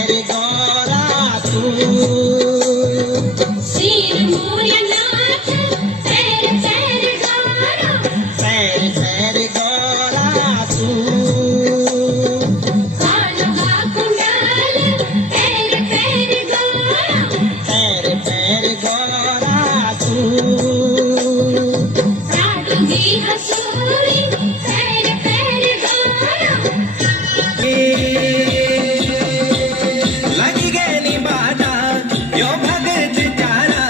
पैर गौरा तू श्रीमुर्यनाथ पैर पैर गौरा पैर पैर गौरा तू कान्हा कुंडल पैर पैर गौरा पैर पैर गौरा तू राडुगी हसूरी पैर पैर गौरा लगी गेली बाधा यो भगत त्यारा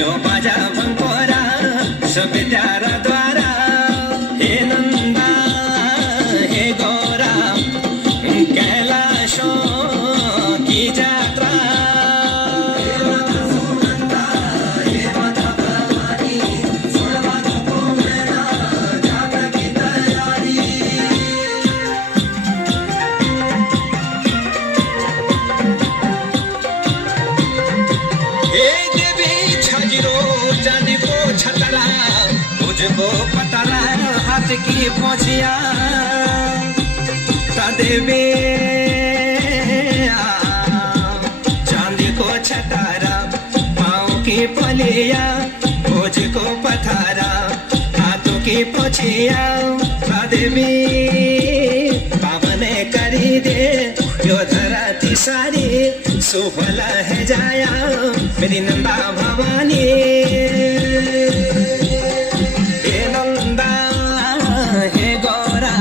यो बाजा भंकोरा सब त्यारा द्वारा हे नंदा हे गौरा कैलाशों की यात्रा हे देवी छजरो चांदी को छतरा मुझको पतरा हाथ की पोछिया देवी चांदी को छतारा पाँव की पलिया मुझको पथारा हाथों की पोछिया देवी पावन करी दे यो धरती सारी सुफल है जाया मेरी नंदा भवानी हे नंदा हे गौरा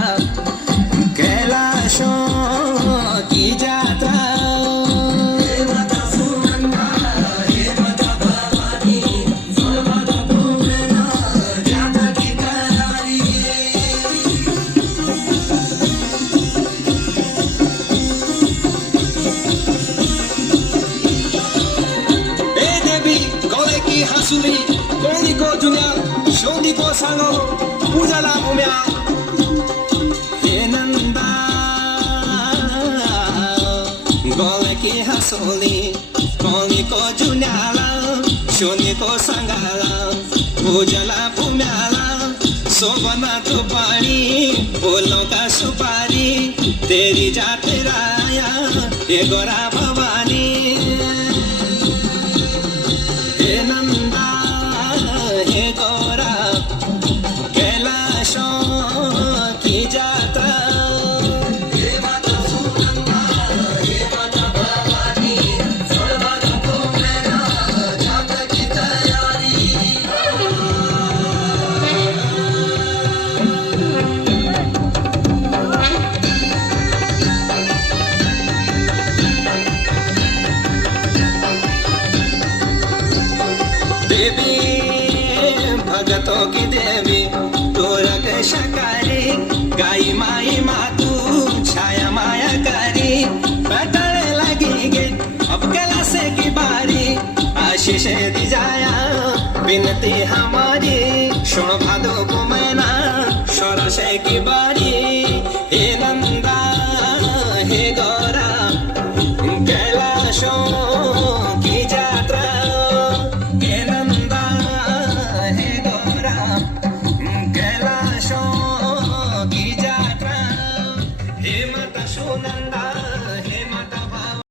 कैलाशों की यात्रा हा수리 꽁이고 주냐 쇼디고 상어 부자라 보며 얘는다 고래기 하수리 꽁이고 주냐라 쇼디고 상가라 부자라 보며라 सोबना तो पानी बोलों का सुपारी तेरी जात राया ये गोरा भवानी हे नंदा हे गौरा कैलाशों की यात्रा देवी भगतों की देवी तोरक शकारी गाई माई मातू छाया माया कारी बैठने लगेंगे अब कैलाश की बारी आशीष दी जाया विनती हमारी सुन भादो को मैना षोड़श की बारी हे नंदा हे गौरा कैलाशों